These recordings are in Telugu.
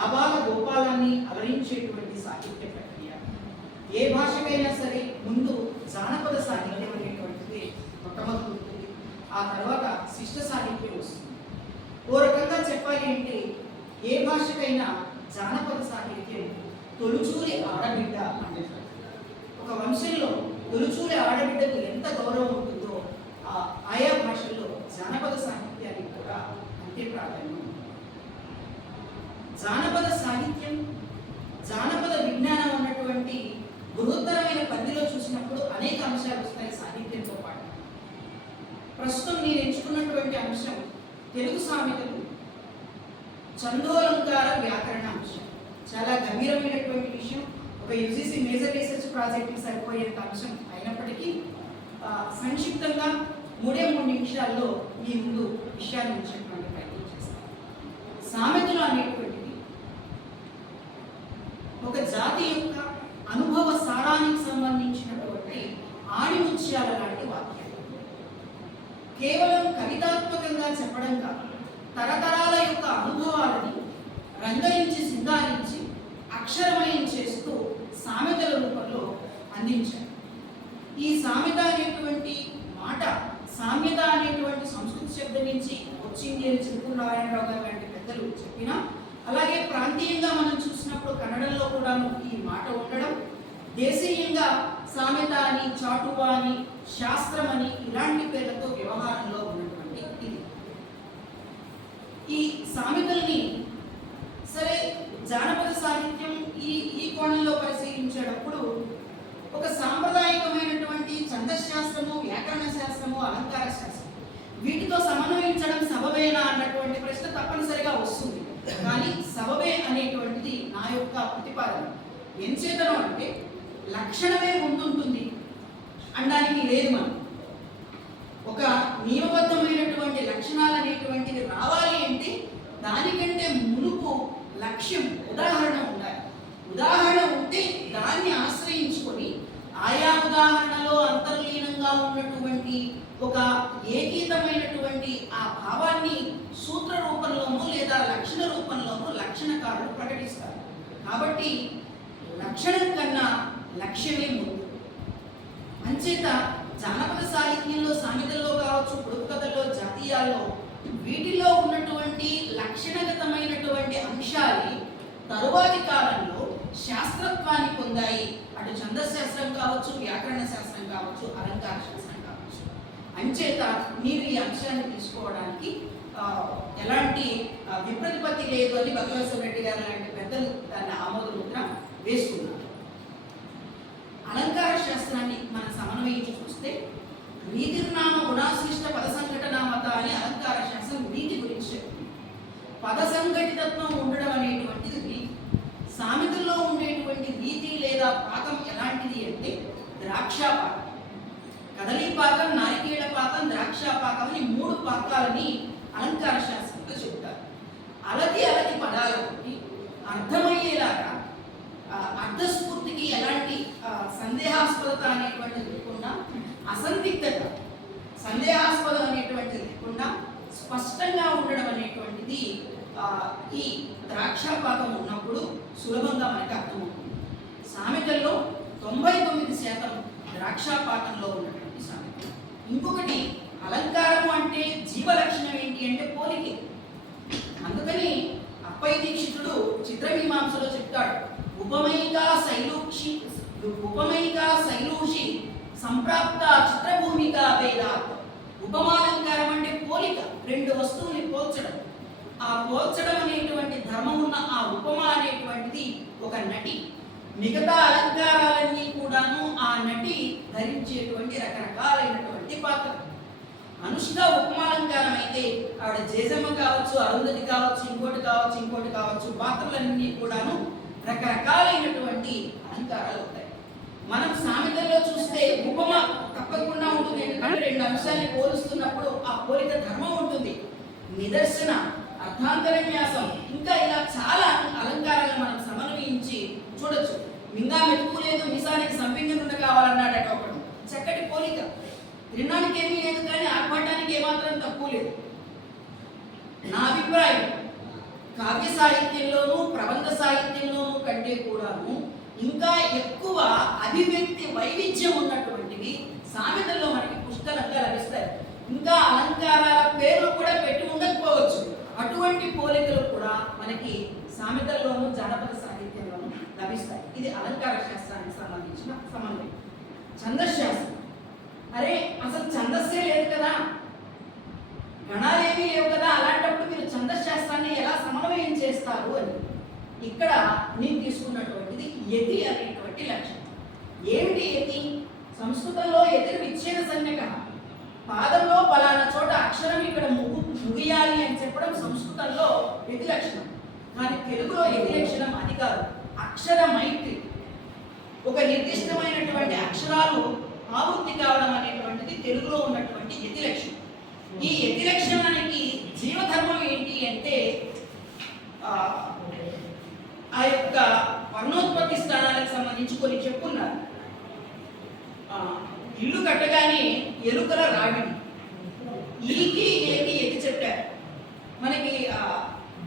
ఆబాల గోపాలాన్ని అలరించేటువంటి సాహిత్య ప్రక్రియ. ఏ భాషకైనా సరే ముందు జానపద సాహిత్యం అనేటువంటిది మొట్టమొదటి ఉంటుంది, ఆ తర్వాత శిష్ట సాహిత్యం వస్తుంది. ఓ రకంగా చెప్పాలి అంటే ఏ భాషకైనా జానపద సాహిత్యం తొలుచూరి ఆడబిడ్డ అంటే ఒక వంశంలో తొలుచూరి ఆడబిడ్డకు ఎంత గౌరవం ఉంటుందో ఆయా భాషల్లో జానపద సాహిత్యానికి కూడా అంతే ప్రాధాన్యం ఉంటుంది. జానపద సాహిత్యం, జానపద విజ్ఞానం అన్నటువంటి బృహత్తరమైన పరిధిలో చూసినప్పుడు అనేక అంశాలు వస్తాయి సాహిత్యంతో పాటు. ప్రస్తుతం నేను ఎంచుకున్నటువంటి అంశం తెలుగు సామెతలు, చందోలంకార వ్యాకరణ అంశం. చాలా గంభీరమైనటువంటి విషయం, ఒక యూజీసీ మేజర్ రీసెర్చ్ ప్రాజెక్ట్కి సరిపోయేంత అంశం అయినప్పటికీ సంక్షిప్తంగా 3 నిమిషాల్లో మీ ముందు విషయాన్ని ఉంచేటువంటి ప్రయత్నం చేస్తాను. సామెతలు అనేటువంటిది ఒక జాతి యొక్క అనుభవ సారానికి సంబంధించినటువంటి ఆణిముత్యాల లాంటి వాక్యాలు. కేవలం కవితాత్మకంగా చెప్పడం కాదు, తరతరాల యొక్క అనుభవాలని రంగరించి సింగారించి అక్షరమయం చేస్తూ సామెతల రూపంలో అందించారు. ఈ సామెత అనేటువంటి మాట సామ్యత అనేటువంటి సంస్కృత శబ్దం నుంచి వచ్చింది అని చిలుకూరి నారాయణరావు గారు లాంటి పెద్దలు చెప్పినా, అలాగే ప్రాంతీయంగా మనం చూసినప్పుడు కన్నడంలో కూడా ఈ మాట ఉండడం, దేశీయంగా సామెత అని, చాటువ అని, శాస్త్రం అని ఇలాంటి పేర్లతో వ్యవహారంలో ఉన్నటువంటి ఇది. ఈ సామెతల్ని సరే జానపద సాహిత్యం ఈ కోణంలో పరిశీలించేటప్పుడు ఒక సాంప్రదాయకమైనటువంటి ఛందశాస్త్రము, వ్యాకరణ శాస్త్రము, అలంకార శాస్త్రం వీటితో సమన్వయించడం సబబేనా అన్నటువంటి ప్రశ్న తప్పనిసరిగా వస్తుంది. కానీ సబబే అనేటువంటిది నా యొక్క ప్రతిపాదన. ఎంచేతనం అంటే లక్షణమే ముందుంటుంది అనడానికి లేదు. మనం ఒక నియమబద్ధమైనటువంటి లక్షణాలు అనేటువంటివి రావాలి అంటే దానికంటే మునుపు లక్ష్యం, ఉదాహరణ ఉండాలి. ఉదాహరణ ఉంటే దాన్ని ఆశ్రయించుకొని ఆయా ఉదాహరణలో అంతర్లీనంగా ఉన్నటువంటి ఒక ఏకీతమైనటువంటి ఆ భావాన్ని సూత్ర రూపంలోనూ లేదా లక్షణ రూపంలోనూ లక్షణకారులు ప్రకటిస్తారు. కాబట్టి లక్షణం కన్నా లక్ష్యమే ముందు. అంచేత జానపద సాహిత్యంలో, సామెతల్లో కావచ్చు, పొడుపు కథల్లో, జాతీయాల్లో వీటిలో ఉన్నటువంటి లక్షణగతమైనటువంటి అంశాలు తరువాతి కాలంలో శాస్త్రత్వాన్ని పొందాయి. అటు ఛందశాస్త్రం కావచ్చు, వ్యాకరణ శాస్త్రం కావచ్చు, అలంకార శాస్త్రం కావచ్చు. అంచేత మీరు ఈ అంశాన్ని తీసుకోవడానికి ఎలాంటి విప్రతిపత్తి లేదు అని భగవత్సవ రెడ్డి గారు లాంటి పెద్దలు దాన్ని ఆమోద ముద్ర వేసుకున్నారు. అలంకార శాస్త్రాన్ని మనం సమన్వయించి చూస్తే రీతిర్నామ గుణాశ్లిష్ట పద సంఘటనామత అని అలంకార శాస్త్రం రీతి గురించి చెప్తుంది. పద సంఘటితత్వం ఉండడం అనేటువంటిది రీతి. సామెతల్లో ఉండేటువంటి రీతి లేదా పాకం ఎలాంటిది అంటే ద్రాక్షాపాకం, కదలీపాకం, నారికేళ పాకం, ద్రాక్షాపాకం అని 3 పాకాలని అలంకార శాస్త్రంలో చెబుతారు. అలతి పదాలతోటి అర్థమయ్యేలాగా అర్థస్ఫూర్తికి ఎలాంటి సందేహాస్పదత అనేటువంటిది లేకుండా, అసందిగ్ధత, సందేహాస్పదం అనేటువంటిది లేకుండా స్పష్టంగా ఉండడం అనేటువంటిది ఈ ద్రాక్షాపాకం ఉన్నప్పుడు సులభంగా మనకు అర్థమవుతుంది. సామెతల్లో 99% ద్రాక్షాపాకంలో ఉన్నటువంటి సామెత. ఇంకొకటి అలంకారం అంటే జీవలక్షణం ఏంటి అంటే పోలికే. అందుకని అప్పయ్య దీక్షితుడు చిత్రమీమాంసలో చెప్తాడు, ఉపమైకా శైలూషి సంప్రాప్త చిత్రభూమికా భేదాత్. ఉపమాలంకారం అంటే పోలిక, 2 వస్తువుల్ని పోల్చడం. ఆ పోల్చడం అనేటువంటి ధర్మం ఉన్న ఆ ఉపమా అనేటువంటిది ఒక నటి. మిగతా అలంకారాలన్నీ కూడాను ఆ నటి ధరించేటువంటి రకరకాలైనటువంటి పాత్ర. అనుష్క ఉపమాలంకారం అయితే ఆవిడ జేజమ్మ కావచ్చు, అరుంధతి కావచ్చు, ఇంకోటి కావచ్చు, పాత్రలన్నీ కూడాను రకరకాలైనటువంటి అలంకారాలు ఉంటాయి. మనం సామెతల్లో చూస్తే ఉపమ తప్పకుండా ఉంటుంది. ఎందుకంటే 2 అంశాన్ని పోలుస్తున్నప్పుడు ఆ పోలిక ధర్మం ఉంటుంది. నిదర్శన, అర్థాంతరన్యాసం, ఇంకా ఇలా చాలా అలంకారాలను మనం సమన్వయించి చూడొచ్చు. మింగా మెతుకు లేదు, మిసానికి సంపింగి నుండి కావాలన్నాడట ఒకడు. చక్కటి పోలిక. తినడానికి ఏమీ లేదు కానీ ఆర్భాటానికి ఏమాత్రం తక్కువ లేదు. నా అభిప్రాయం కావ్య సాహిత్యంలోనూ ప్రబంధ సాహిత్యంలోనూ కంటే కూడాను ఇంకా ఎక్కువ అభివ్యక్తి వైవిధ్యం ఉన్నటువంటివి సామెతల్లో మనకి పుష్కలంగా లభిస్తాయి. ఇంకా అలంకారాల పేర్లు కూడా పెట్టి ఉండకపోవచ్చు. అటువంటి పోలికలు కూడా మనకి సామెతల్లోనూ జానపద సాహిత్యంలోనూ లభిస్తాయి. ఇది అలంకార శాస్త్రానికి సంబంధించిన సమన్వయం. ఛందశాస్త్రం, అరే అసలు ఛందస్సే లేదు కదా, గణాలేమీ లేవు కదా, అలాంటప్పుడు మీరు ఛందశాస్త్రాన్ని ఎలా సమన్వయం చేస్తారు అని ఇక్కడ నేను తీసుకున్నటువంటిది యతి అనేటువంటి లక్షణం. ఏమిటి యతి? సంస్కృతంలో యతిని విచ్ఛేద సంజ్ఞక, పాదంలో పలానా చోట అక్షరం ఇక్కడ ముగియాలి అని చెప్పడం సంస్కృతంలో యతి లక్షణం. కానీ తెలుగులో యతి లక్షణం అది కాదు, అక్షర మైత్రి. ఒక నిర్దిష్టమైనటువంటి అక్షరాలు ఆవృత్తి కావడం అనేటువంటిది తెలుగులో ఉన్నటువంటి యతి లక్షణం. ఈ యతి లక్షణానికి జీవధర్మం ఏంటి అంటే ఆ యొక్క వర్ణోత్పత్తి స్థానాలకు సంబంధించి కొన్ని చెప్పున్నారు. ఇల్లు కట్టగానే ఎలుకల రావిడి, ఈకి ఏకి ఎతి చెప్పారు. మనకి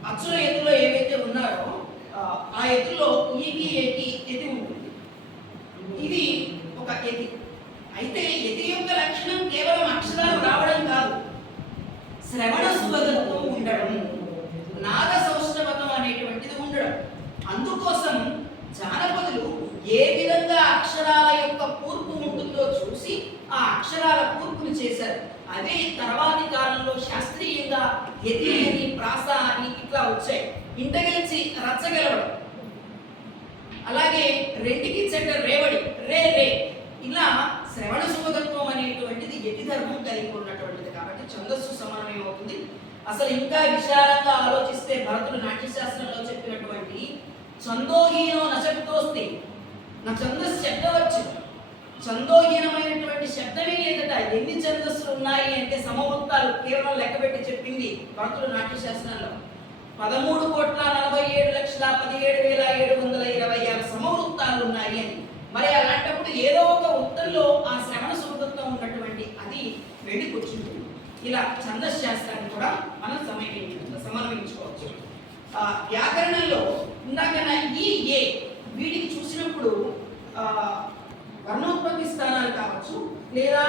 అచ్చుల ఎత్తులో ఏవైతే ఉన్నారో ఆ ఎత్తులో ఈకి ఏకి ఎతి ఉంటుంది. ఇది ఒక ఎతి. అయితే ఎతి యొక్క లక్షణం కేవలం అక్షరాలు రావడం కాదు, శ్రవణ సుగతంతో ఉండడం, నాద సౌష్ఠవతం అనేటువంటిది ఉండడం. అందుకోసం జానపదులు ఏ విధంగా అక్షరాల యొక్క కూర్పు ఉంటుందో చూసి ఆ అక్షరాల కూర్పుని చేశారు. అదే తర్వాతి కాలంలో శాస్త్రీయంగా యతి అని, ప్రాస అని ఇట్లా వచ్చాయి. ఇంటగెలిచి రచ్చగలవడం, అలాగే రెంటికి చెడ్డ రేవడి, రే రే, ఇలా శ్రవణ సుగతత్వం అనేటువంటిది యతి ధర్మం కలిగి ఉన్నటువంటిది. కాబట్టి ఛందస్సు సమన్వయం అవుతుంది. అసలు ఇంకా విశాలంగా ఆలోచిస్తే భరతుడు నాట్యశాస్త్రంలో చెప్పినటువంటి ఛందోహీనో నశబ్దోస్తి నా ఛందస్సు శబ్దవచ్చు, ఛందోహీనమైనటువంటి శబ్దమే లేదట. ఎన్ని ఛందస్సులు ఉన్నాయి అంటే సమవృత్తాలు కేవలం లెక్కబెట్టి చెప్పింది భరతుడు నాట్యశాస్త్రంలో 13,47,17,726 సమవృత్తాలు ఉన్నాయి అని. మరి అలాంటప్పుడు ఏదో ఒక వృత్తంలో ఆ శ్రవణ సుగతంతో ఉన్నటువంటి అది వెళ్ళి కూర్చుంటుంది. ఇలా ఛందశాస్త్రాన్ని కూడా మనం సమన్వయించుకోవచ్చు. వ్యాకరణంలో ఇందాకన్నా ఈ ఏ వీటికి చూసినప్పుడు వర్ణోత్పత్తి స్థానాలు కావచ్చు, లేదా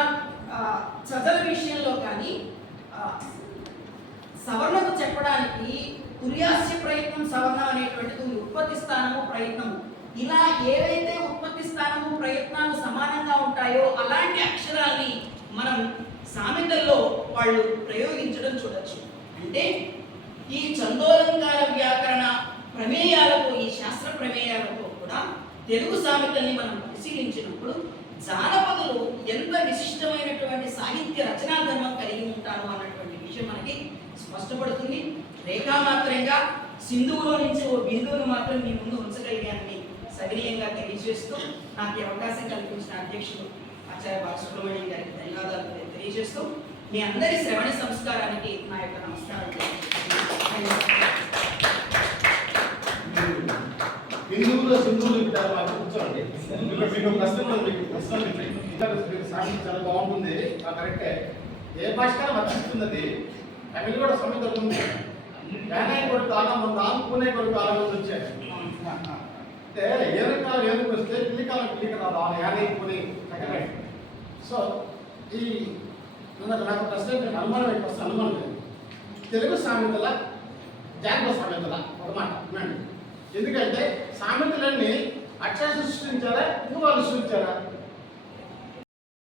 చదల విషయంలో కానీ సవర్ణత చెప్పడానికి తుర్యాస్య ప్రయత్నం సవర్ణం అనేటువంటిది ఉత్పత్తి స్థానము ప్రయత్నము. ఇలా ఏవైతే ఉత్పత్తి స్థానము ప్రయత్నాలు సమానంగా ఉంటాయో అలాంటి అక్షరాల్ని మనం సామెతల్లో వాళ్ళు ప్రయోగించడం చూడొచ్చు. అంటే ఈ చందోలంకార వ్యాకరణ ప్రమేయాలతో, ఈ శాస్త్ర ప్రమేయాలతో కూడా తెలుగు సామెతల్ని మనం పరిశీలించినప్పుడు జానపదులు ఎంత విశిష్టమైనటువంటి సాహిత్య రచనా ధర్మం కలిగి ఉంటారు అన్నటువంటి విషయం మనకి స్పష్టపడుతుంది. రేఖామాత్రంగా సింధువులో నుంచి ఓ బిందువును మాత్రం మీ ముందు ఉంచగలిగానని సవినయంగా తెలియజేస్తూ నాకు ఈ అవకాశం కల్పించిన అధ్యక్షుడు ఆచార్య బాలసుబ్రహ్మణ్యం గారికి ధన్యవాదాలు తెలియజేస్తూ మీ అందరి శ్రవణ సంస్కారానికి నా యొక్క నమస్కారం. హిందువులో సింధువులు కూర్చోండి. మీకు సాహిత్యం చాలా బాగుంటుంది, కరెక్టే. ఏ భాషకైనా వర్తిస్తుంది. తమిళ కూడా సమేత ఉంది. యానాయి కూడా కాలం ఉంది, ఆనుకునే కూడా కాలం ఉంది వచ్చారు. అంటే ఏనుకాలం ఏనుకు వస్తే పిల్లికాలం పిల్లికరాదు, యానాయి కొని చక్కగా. సో ఈ నాకు ప్రశ్న అనుమానం ఎక్కువ అనుమానం లేదు. తెలుగు సామెతల జానపద సామెతల ఒక మాట వినండి. ఎందుకంటే సామెతలన్నీ అక్షర సృష్టించారా, ఇంకో వాళ్ళు సృష్టించారా?